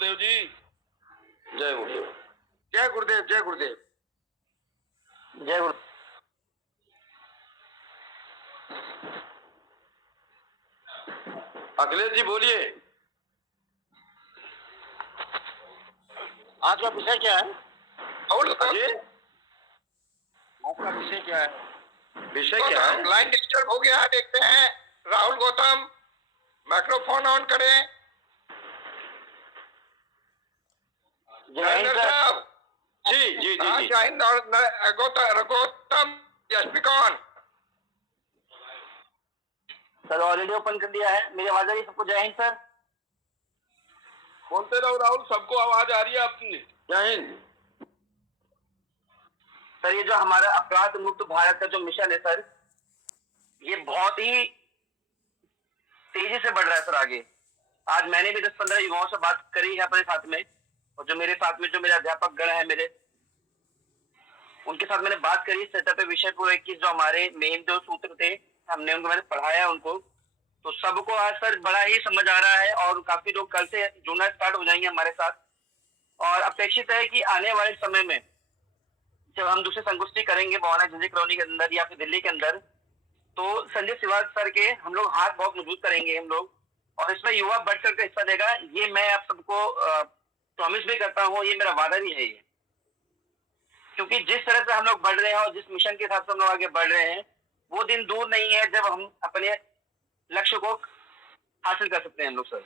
गुरुदेव जी। जय गुरुदेव। जय गुरुदेव। जय गुरुदेव। जय गुरु। अखिलेश जी बोलिए। आज का विषय क्या है? जी आज का विषय क्या है? विषय क्या है? लाइन डिस्टर्ब हो गया है, देखते हैं। राहुल गौतम, माइक्रोफोन ऑन करें। जय साहब। जी जी जी जी। जय Hind. Gautam speak on. Sir already open कर दिया है। मेरी आवाज आ रही है सबको? जय हिंद सर। बोलते रहो राहुल, सबको आवाज आ रही है आपकी। जय हिंद सर। ये जो हमारा अपराध मुक्त भारत का जो मिशन है सर, ये बहुत ही तेजी से बढ़ रहा है सर आगे। आज मैंने भी 10-15 युवाओं से बात करी है अपने साथ में, और जो मेरे साथ में जो मेरे अध्यापक गण है मेरे, उनके साथ मैंने बात करी सेटअप पे विषय पूरे की। जो हमारे मेन जो सूत्र थे हमने उनको मैंने पढ़ाया उनको, तो सबको आज सर बड़ा ही समझ आ रहा है। और काफी लोग कल से जुड़ना स्टार्ट हो जाएंगे हमारे साथ। और अपेक्षित है कि आने वाले समय में जब हम दूसरी संगोष्ठी करेंगे भवाना झंझे कॉलोनी के अंदर या फिर दिल्ली के अंदर, तो संजय सिवाल सर के हम लोग हाथ बहुत मजबूत करेंगे हम लोग। और इसमें युवा बढ़ चढ़ कर हिस्सा देगा, ये मैं आप सबको प्रॉमिस भी करता हूँ, ये मेरा वादा भी है ये। क्योंकि जिस तरह से हम लोग बढ़ रहे हैं और जिस मिशन के साथ हम लोग आगे बढ़ रहे हैं, वो दिन दूर नहीं है जब हम अपने लक्ष्य को हासिल कर सकते हैं हम लोग सर।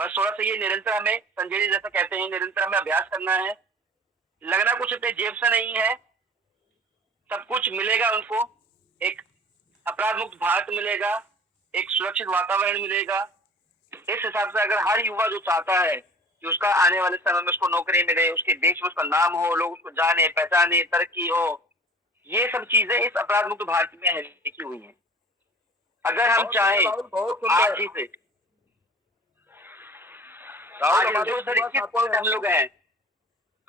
बस थोड़ा सा ये निरंतर हमें, संजय जी जैसा कहते हैं, निरंतर हमें अभ्यास करना है। लगना कुछ अपने जेब से नहीं है, सब कुछ मिलेगा उनको। एक अपराध मुक्त भारत मिलेगा, एक सुरक्षित वातावरण मिलेगा। इस हिसाब से अगर हर युवा जो चाहता है कि उसका आने वाले समय में उसको नौकरी मिले, उसके देश में उसका नाम हो, लोग उसको जाने पहचाने, तरक्की हो, ये सब चीजें इस अपराध मुक्त भारत में लिखी हुई हैं। अगर हम चाहें आज ही से, हम लोग हैं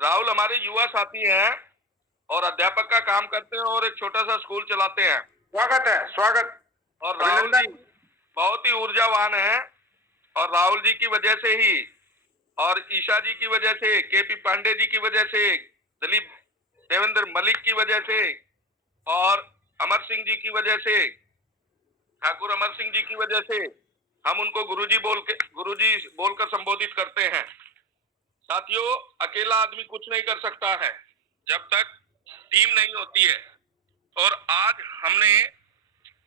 राहुल, हमारे युवा साथी हैं और अध्यापक का काम करते हैं और एक छोटा सा स्कूल चलाते हैं। स्वागत है, स्वागत। और राहुल जी बहुत ही ऊर्जावान हैं, और राहुल जी की वजह से ही, और ईशा जी की वजह से, केपी पांडे जी की वजह से, दिलीप देवेंद्र मलिक की वजह से, और अमर सिंह जी की वजह से, ठाकुर अमर सिंह जी की वजह से हम उनको गुरुजी बोलकर संबोधित करते हैं। साथियों, अकेला आदमी कुछ नहीं कर सकता है जब तक टीम नहीं होती है। और आज हमने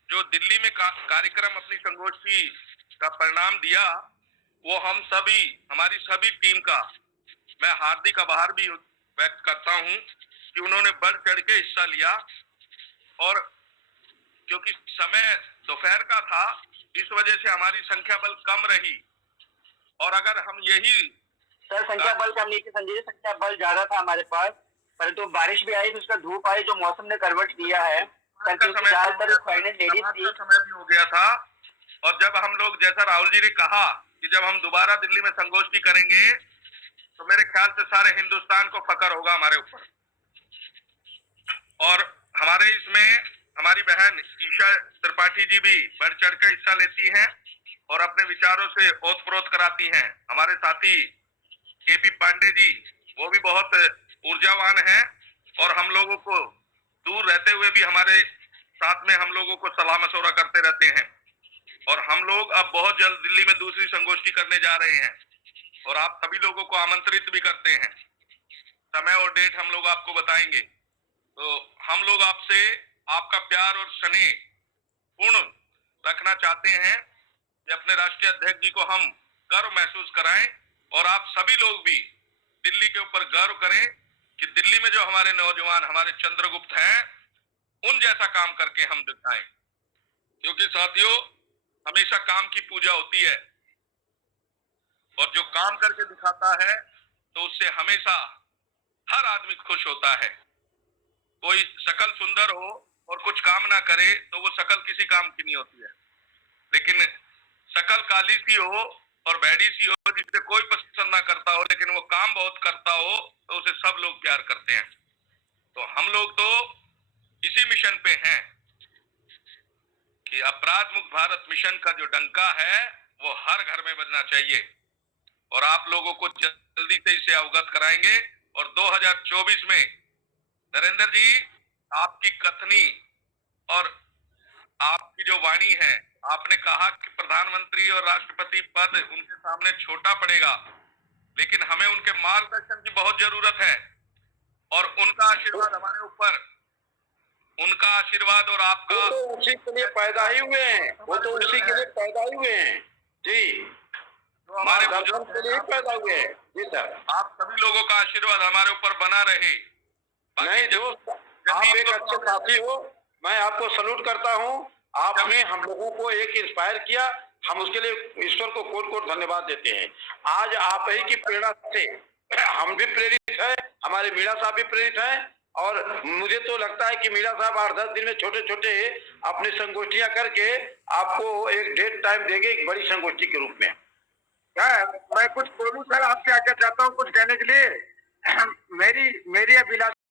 जो दिल्ली में कार्यक्रम अपनी संगोष्ठी का परिणाम दिया, वो हम सभी, हमारी सभी टीम का मैं हार्दिक आभार भी व्यक्त करता हूं कि उन्होंने बढ़ चढ़ के हिस्सा लिया। और क्योंकि समय दोपहर का था, इस वजह से हमारी संख्या बल कम रही। और अगर हम यही सर संख्या बल कम नहीं थी संजय, संख्या बल ज्यादा था हमारे पास, परंतु बारिश भी आई तो उसका धूप आई, जो मौसम ने करवट दिया है। समय भी हो गया था। और जब हम लोग, जैसा राहुल जी ने कहा कि जब हम दोबारा दिल्ली में संगोष्ठी करेंगे तो मेरे ख्याल से सारे हिंदुस्तान को फकर होगा हमारे ऊपर। और हमारे इसमें हमारी बहन ईशा त्रिपाठी जी भी बढ़ चढ़ कर हिस्सा लेती हैं और अपने विचारों से ओतप्रोत कराती हैं। हमारे साथी केपी पांडे जी, वो भी बहुत ऊर्जावान हैं और हम लोगों को दूर रहते हुए भी हमारे साथ में हम लोगों को सलाह मशवरा करते रहते हैं। और हम लोग अब बहुत जल्द दिल्ली में दूसरी संगोष्ठी करने जा रहे हैं और आप सभी लोगों को आमंत्रित भी करते हैं। समय और डेट हम लोग आपको बताएंगे। तो हम लोग आपसे आपका प्यार और स्नेह पूर्ण रखना चाहते हैं कि अपने राष्ट्रीय अध्यक्ष जी को हम गर्व महसूस कराएं, और आप सभी लोग भी दिल्ली के ऊपर गर्व करें कि दिल्ली में जो हमारे नौजवान, हमारे चंद्रगुप्त हैं, उन जैसा काम करके हम दिखाएं। क्योंकि साथियों, हमेशा काम की पूजा होती है, और जो काम करके दिखाता है तो उससे हमेशा हर आदमी खुश होता है। कोई शकल सुंदर हो और कुछ काम ना करे तो वो शकल किसी काम की नहीं होती है। लेकिन शकल काली सी हो और भैड़ी सी हो, जिसे कोई पसंद ना करता हो, लेकिन वो काम बहुत करता हो, तो उसे सब लोग प्यार करते हैं। तो हम लोग तो इसी मिशन पे हैं कि अपराध मुक्त भारत मिशन का जो डंका है वो हर घर में बजना चाहिए। और आप लोगों को जल्दी से इसे अवगत कराएंगे। और 2024 में नरेंद्र जी, आपकी कथनी और आपकी जो वाणी है, आपने कहा कि प्रधानमंत्री और राष्ट्रपति पद उनके सामने छोटा पड़ेगा, लेकिन हमें उनके मार्गदर्शन की बहुत जरूरत है और उनका आशीर्वाद हमारे ऊपर, उनका आशीर्वाद और आपका। वो तो उसी के लिए पैदा ही हुए हैं, वो तो उसी के लिए पैदा ही हुए हैं जी, जो हमारे दर्शन के लिए ही पैदा हुए हैं जी सर। आप सभी लोगों का आशीर्वाद हमारे ऊपर बना रहे। नहीं दोस्त, आप एक अच्छे साथी हो, मैं आपको सलूट करता हूँ। आपने हम लोगों को एक इंस्पायर किया, हम उसके लिए ईश्वर को कोट कोट धन्यवाद देते हैं। आज आप ही की प्रेरणा से हम भी प्रेरित हैं, हमारे मीणा साहब भी प्रेरित हैं, और मुझे तो लगता है कि मीणा साहब 8-10 दिन में छोटे छोटे अपनी संगोष्ठियां करके आपको एक डेट टाइम देंगे एक बड़ी संगोष्ठी के रूप में। मैं कुछ बोलूं सर, आपसे आज्ञा चाहता हूं कुछ कहने के लिए। मेरी अभिलाषा